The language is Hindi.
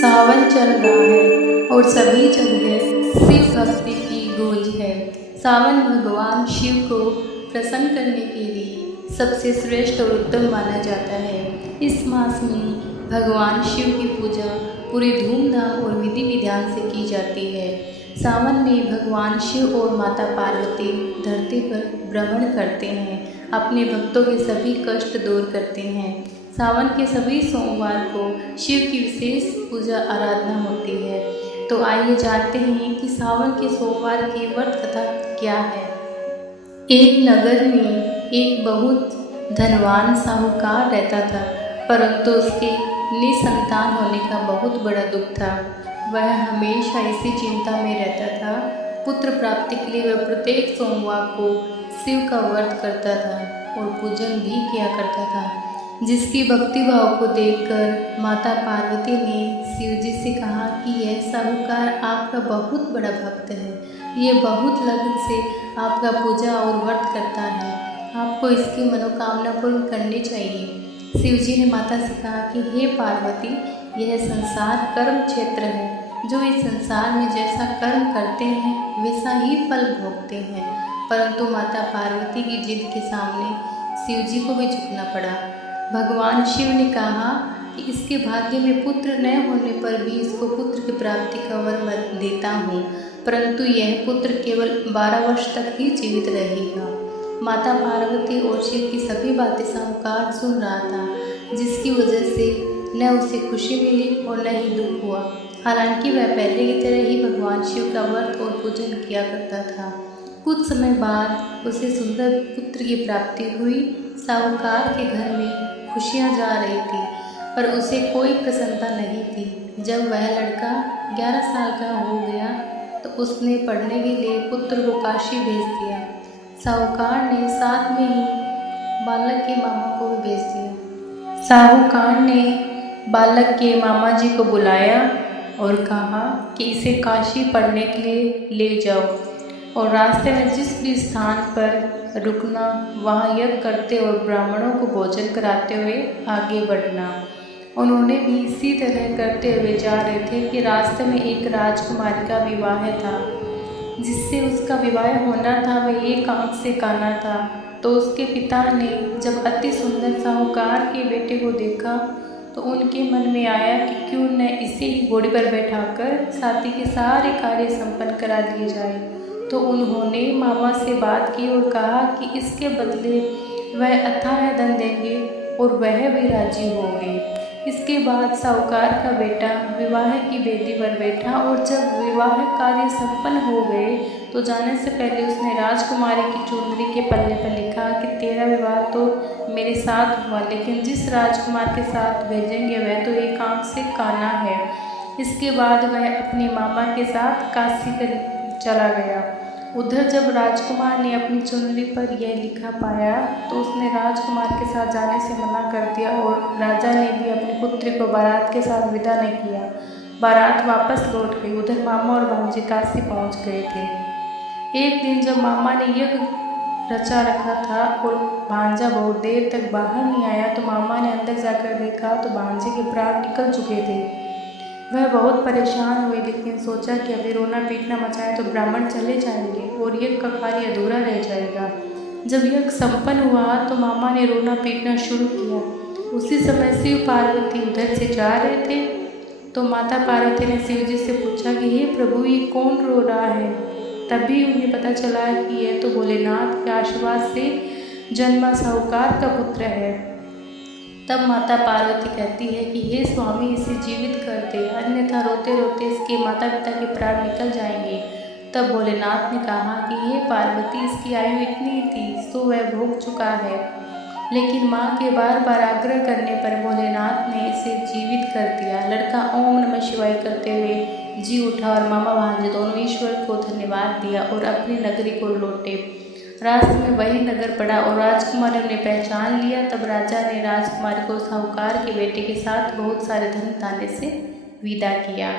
सावन चल रहा है और सभी जगह शिव भक्ति की गूंज है। सावन भगवान शिव को प्रसन्न करने के लिए सबसे श्रेष्ठ और उत्तम माना जाता है। इस मास में भगवान शिव की पूजा पूरी धूमधाम और विधि विधान से की जाती है। सावन में भगवान शिव और माता पार्वती धरती पर भ्रमण करते हैं, अपने भक्तों के सभी कष्ट दूर करते हैं। सावन के सभी सोमवार को शिव की विशेष पूजा आराधना होती है। तो आइए जानते हैं कि सावन के सोमवार की व्रत कथा क्या है। एक नगर में एक बहुत धनवान साहूकार रहता था, परंतु उसके निसंतान होने का बहुत बड़ा दुख था। वह हमेशा इसी चिंता में रहता था। पुत्र प्राप्ति के लिए वह प्रत्येक सोमवार को शिव का व्रत करता था और पूजन भी किया करता था। जिसकी भक्ति भाव को देखकर माता पार्वती ने शिव जी से कहा कि यह साहूकार आपका बहुत बड़ा भक्त है। ये बहुत लगन से आपका पूजा और व्रत करता है, आपको इसकी मनोकामना पूर्ण करनी चाहिए। शिव जी ने माता से कहा कि हे पार्वती, यह संसार कर्म क्षेत्र है। जो इस संसार में जैसा कर्म करते हैं वैसा ही फल भोगते हैं। परंतु माता पार्वती की जिद के सामने शिव जी को भी झुकना पड़ा। भगवान शिव ने कहा कि इसके भाग्य में पुत्र न होने पर भी इसको पुत्र की प्राप्ति का वर मैं देता हूँ, परंतु यह पुत्र केवल 12 वर्ष तक ही जीवित रहेगा। माता पार्वती और शिव की सभी बातें साहूकार सुन रहा था, जिसकी वजह से न उसे खुशी मिली और न ही दुख हुआ। हालांकि वह पहले की तरह ही भगवान शिव का व्रत और पूजन किया करता था। कुछ समय बाद उसे सुंदर पुत्र की प्राप्ति हुई। साहूकार के घर में खुशियाँ जा रही थी, पर उसे कोई प्रसन्नता नहीं थी। जब वह लड़का 11 साल का हो गया तो उसने पढ़ने के लिए पुत्र को काशी भेज दिया। साहूकार ने साथ में ही बालक के मामा को भी भेज दिया। साहूकार ने बालक के मामा जी को बुलाया और कहा कि इसे काशी पढ़ने के लिए ले जाओ और रास्ते में जिस भी स्थान पर रुकना वहाँ यज्ञ करते और ब्राह्मणों को भोजन कराते हुए आगे बढ़ना। उन्होंने भी इसी तरह करते हुए जा रहे थे कि रास्ते में एक राजकुमारी का विवाह था। जिससे उसका विवाह होना था वह एक आंख से काना था। तो उसके पिता ने जब अति सुंदर साहूकार के बेटे को देखा तो उनके मन में आया कि क्यों न इसे ही घोड़े पर बैठाकर साथी के सारे कार्य संपन्न करा दिए जाए। तो उन्होंने मामा से बात की और कहा कि इसके बदले वह अथाह धन देंगे और वह भी राजी हो गए। इसके बाद साहूकार का बेटा विवाह की बेदी पर बैठा और जब विवाह कार्य संपन्न हो गए तो जाने से पहले उसने राजकुमारी की चुनरी के पल्ले पर लिखा कि तेरा विवाह तो मेरे साथ हुआ, लेकिन जिस राजकुमार के साथ भेजेंगे वह तो एक आंख से काना है। इसके बाद वह अपने मामा के साथ काशी कर चला गया। उधर जब राजकुमार ने अपनी चुनरी पर यह लिखा पाया तो उसने राजकुमार के साथ जाने से मना कर दिया और राजा ने भी अपनी पुत्री को बारात के साथ विदा न किया। बारात वापस लौट गई। उधर मामा और भांजे काशी पहुंच गए थे। एक दिन जब मामा ने यज्ञ रचा रखा था और भांजा बहुत देर तक बाहर नहीं आया तो मामा ने अंदर जाकर देखा तो भांजे के प्राण निकल चुके थे। वह बहुत परेशान हुए, लेकिन सोचा कि अभी रोना पीटना मचाए तो ब्राह्मण चले जाएंगे और यज्ञ का कार्य अधूरा रह जाएगा। जब यज्ञ संपन्न हुआ तो मामा ने रोना पीटना शुरू किया। उसी समय शिव पार्वती उधर से जा रहे थे तो माता पार्वती ने शिव जी से पूछा कि हे प्रभु, ये कौन रो रहा है। तभी उन्हें पता चला कि यह तो भोलेनाथ के आशीर्वाद से जन्मा साहूकार का पुत्र है। तब माता पार्वती कहती है कि हे स्वामी, इसे जीवित कर दे, अन्यथा रोते रोते इसके माता पिता के प्राण निकल जाएंगे। तब भोलेनाथ ने कहा कि हे पार्वती, इसकी आयु इतनी थी सो वह भोग चुका है। लेकिन माँ के बार बार आग्रह करने पर भोलेनाथ ने इसे जीवित कर दिया। लड़का ओम नमः शिवाय करते हुए जी उठा और मामा भांजे दोनों ईश्वर को धन्यवाद दिया और अपनी नगरी को लौटे। रास्ते में वही नगर पड़ा और राजकुमारी ने पहचान लिया। तब राजा ने राजकुमारी को साहूकार के बेटे के साथ बहुत सारे धन दाने से विदा किया।